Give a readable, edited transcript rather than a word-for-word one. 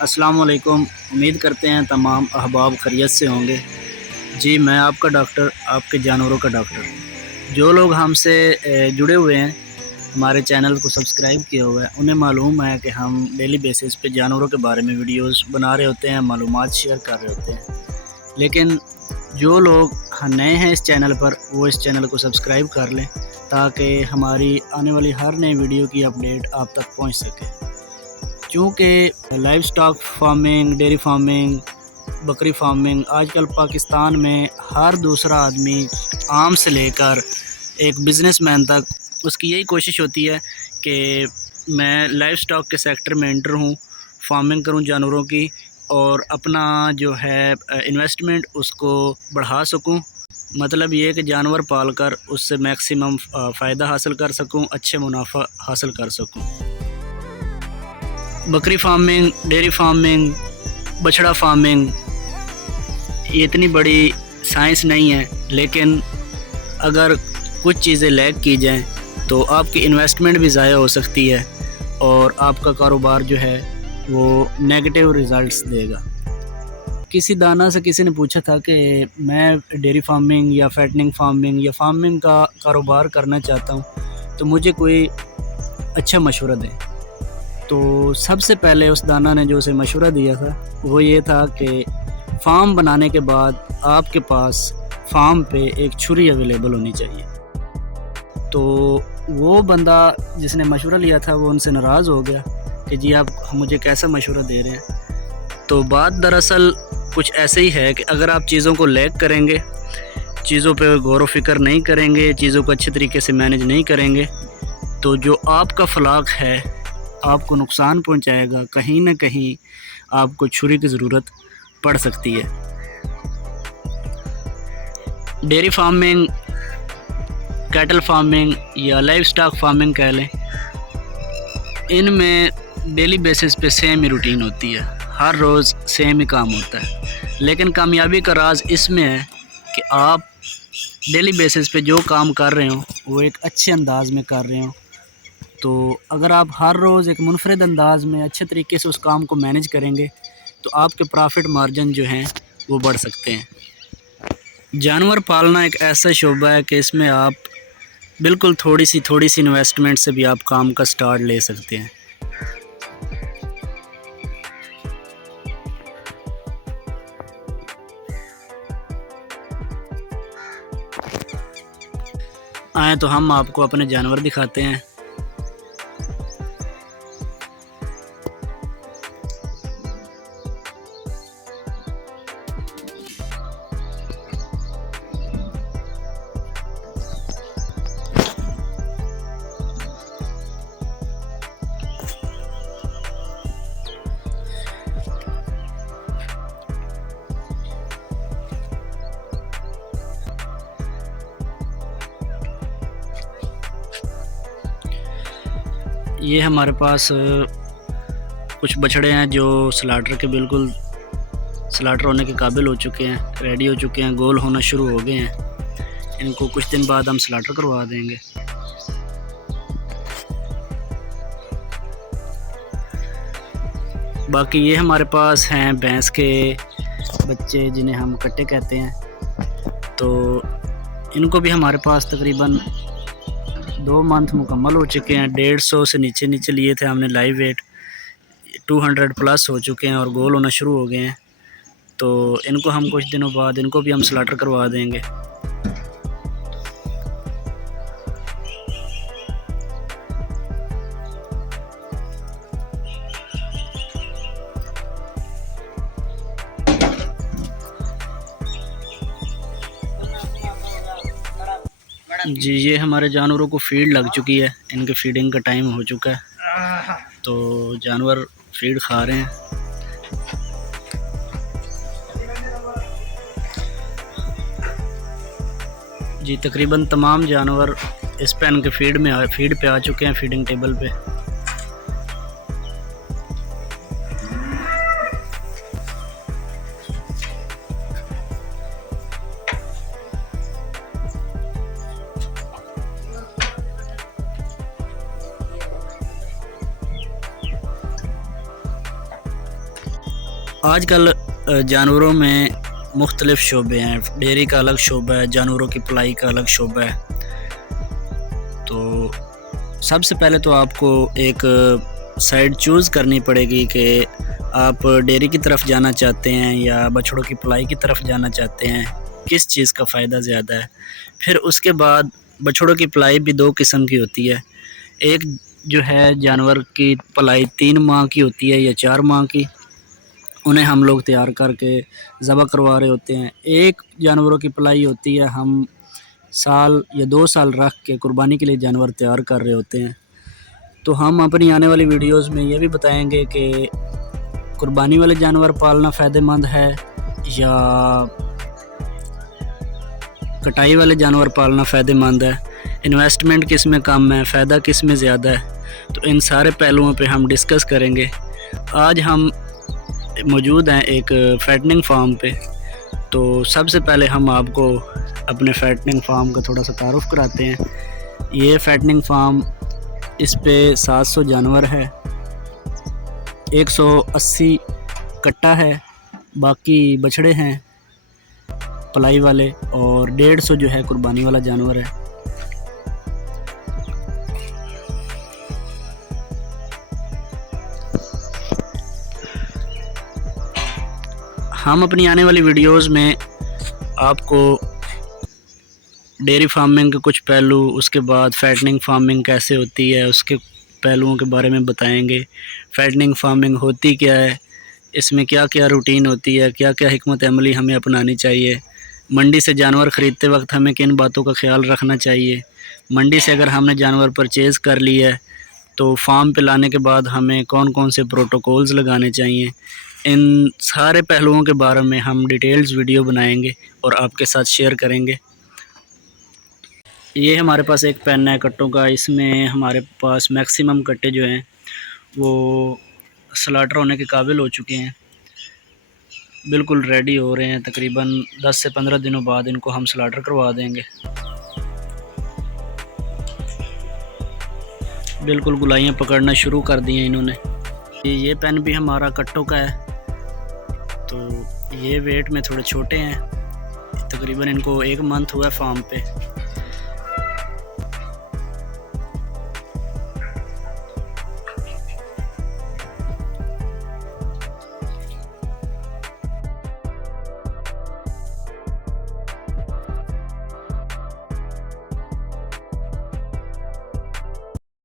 अस्सलाम वालेकुम। उम्मीद करते हैं तमाम अहबाब खैरियत से होंगे। जी, मैं आपका डॉक्टर, आपके जानवरों का डॉक्टर। जो लोग हमसे जुड़े हुए हैं, हमारे चैनल को सब्सक्राइब किया हुआ है, उन्हें मालूम है कि हम डेली बेसिस पे जानवरों के बारे में वीडियोस बना रहे होते हैं, मालूमात शेयर कर रहे होते हैं। लेकिन जो लोग नए हैं इस चैनल पर, वो इस चैनल को सब्सक्राइब कर लें ताकि हमारी आने वाली हर नई वीडियो की अपडेट आप तक पहुँच सके। क्योंकि live stock farming, dairy farming, बकरी फार्मिंग आजकल पाकिस्तान में हर दूसरा आदमी, आम से लेकर एक बिज़नेसमैन तक, उसकी यही कोशिश होती है कि मैं लाइव स्टॉक के सेक्टर में एंटर हूँ, फार्मिंग करूँ जानवरों की और अपना जो है इन्वेस्टमेंट उसको बढ़ा सकूँ। मतलब ये है कि जानवर पाल कर उससे मैक्सिमम फ़ायदा हासिल कर सकूँ, अच्छे मुनाफा हासिल कर सकूँ। बकरी फार्मिंग, डेयरी फार्मिंग, बछड़ा फार्मिंग ये इतनी बड़ी साइंस नहीं है, लेकिन अगर कुछ चीज़ें लैग की जाएँ तो आपकी इन्वेस्टमेंट भी ज़ाया हो सकती है और आपका कारोबार जो है वो नेगेटिव रिज़ल्ट्स देगा। किसी दाना से किसी ने पूछा था कि मैं डेयरी फार्मिंग या फैटनिंग फार्मिंग या फार्मिंग का कारोबार करना चाहता हूँ, तो मुझे कोई अच्छा मशवरा दें। तो सबसे पहले उस दाना ने जो उसे मशवरा दिया था वो ये था कि फार्म बनाने के बाद आपके पास फार्म पे एक छुरी अवेलेबल होनी चाहिए। तो वो बंदा जिसने मशवरा लिया था वो उनसे नाराज़ हो गया कि जी आप मुझे कैसा मशवरा दे रहे हैं। तो बात दरअसल कुछ ऐसे ही है कि अगर आप चीज़ों को लैग करेंगे, चीज़ों पे गौर व फिक्र नहीं करेंगे, चीज़ों को अच्छे तरीके से मैनेज नहीं करेंगे, तो जो आपका फलाक है आपको नुकसान पहुंचाएगा। कहीं ना कहीं आपको छुरी की ज़रूरत पड़ सकती है। डेयरी फार्मिंग, कैटल फार्मिंग या लाइव स्टॉक फार्मिंग कह लें, इनमें डेली बेसिस पे सेम ही रूटीन होती है, हर रोज़ सेम ही काम होता है। लेकिन कामयाबी का राज इसमें है कि आप डेली बेसिस पे जो काम कर रहे हो वो एक अच्छे अंदाज में कर रहे हो। तो अगर आप हर रोज़ एक मुनफरद अंदाज में अच्छे तरीके से उस काम को मैनेज करेंगे तो आपके प्रॉफिट मार्जिन जो हैं वो बढ़ सकते हैं। जानवर पालना एक ऐसा शोबा है कि इसमें आप बिल्कुल थोड़ी सी इन्वेस्टमेंट से भी आप काम का स्टार्ट ले सकते हैं। आए तो हम आपको अपने जानवर दिखाते हैं। ये हमारे पास कुछ बछड़े हैं जो स्लाटर के बिल्कुल स्लाटर होने के काबिल हो चुके हैं, रेडी हो चुके हैं, गोल होना शुरू हो गए हैं। इनको कुछ दिन बाद हम स्लाटर करवा देंगे। बाकी ये हमारे पास हैं भैंस के बच्चे जिन्हें हम कट्टे कहते हैं। तो इनको भी हमारे पास तकरीबन 2 मंथ मुकम्मल हो चुके हैं। 150 से नीचे नीचे लिए थे हमने लाइव वेट, 200 प्लस हो चुके हैं और गोल होना शुरू हो गए हैं। तो इनको हम कुछ दिनों बाद इनको भी हम स्लाटर करवा देंगे। जी, ये हमारे जानवरों को फीड लग चुकी है, इनके फीडिंग का टाइम हो चुका है, तो जानवर फीड खा रहे हैं। जी, तकरीबन तमाम जानवर इस पे इनके फीड पे आ चुके हैं, फीडिंग टेबल पे। आजकल जानवरों में मुख्तलिफ़ शोबे हैं। डेयरी का अलग शोबा है, जानवरों की पलाई का अलग शोबा है। तो सबसे पहले तो आपको एक साइड चूज़ करनी पड़ेगी कि आप डेयरी की तरफ जाना चाहते हैं या बछड़ों की पलाई की तरफ जाना चाहते हैं, किस चीज़ का फ़ायदा ज़्यादा है। फिर उसके बाद बछड़ों की पलाई भी 2 किस्म की होती है। एक जो है जानवर की पलाई 3 माह की होती है या 4 माह की, उन्हें हम लोग तैयार करके ज़बह करवा रहे होते हैं। एक जानवरों की पलाई होती है, हम साल या 2 साल रख के कुर्बानी के लिए जानवर तैयार कर रहे होते हैं। तो हम अपनी आने वाली वीडियोस में ये भी बताएंगे कि कुर्बानी वाले जानवर पालना फ़ायदेमंद है या कटाई वाले जानवर पालना फ़ायदेमंद है, इन्वेस्टमेंट किस में कम है, फ़ायदा किस में ज़्यादा है। तो इन सारे पहलुओं पे हम डिस्कस करेंगे। आज हम मौजूद हैं एक फैटनिंग फार्म पे। तो सबसे पहले हम आपको अपने फैटनिंग फार्म का थोड़ा सा तारुफ कराते हैं। ये फैटनिंग फार्म, इस पे 700 जानवर है, 180 कट्टा है, बाकी बछड़े हैं पलाई वाले, और 150 जो है कुर्बानी वाला जानवर है। हम अपनी आने वाली वीडियोस में आपको डेयरी फार्मिंग के कुछ पहलू, उसके बाद फैटनिंग फार्मिंग कैसे होती है उसके पहलुओं के बारे में बताएंगे। फैटनिंग फार्मिंग होती क्या है, इसमें क्या क्या रूटीन होती है, क्या क्या हिकमत अमली हमें अपनानी चाहिए, मंडी से जानवर ख़रीदते वक्त हमें किन बातों का ख्याल रखना चाहिए, मंडी से अगर हमने जानवर परचेज़ कर लिया है तो फार्म पे लाने के बाद हमें कौन कौन से प्रोटोकॉल्स लगाने चाहिए। इन सारे पहलुओं के बारे में हम डिटेल्स वीडियो बनाएंगे और आपके साथ शेयर करेंगे। ये हमारे पास एक पेन है कट्टों का, इसमें हमारे पास मैक्सिमम कट्टे जो हैं वो स्लाटर होने के काबिल हो चुके हैं, बिल्कुल रेडी हो रहे हैं। तकरीबन 10 से 15 दिनों बाद इनको हम स्लाटर करवा देंगे। बिल्कुल गुलाइयाँ पकड़ना शुरू कर दी हैं इन्होंने। ये पेन भी हमारा कट्टों का है, तो ये वेट में थोड़े छोटे हैं, तकरीबन इनको 1 मंथ हुआ है फार्म पे।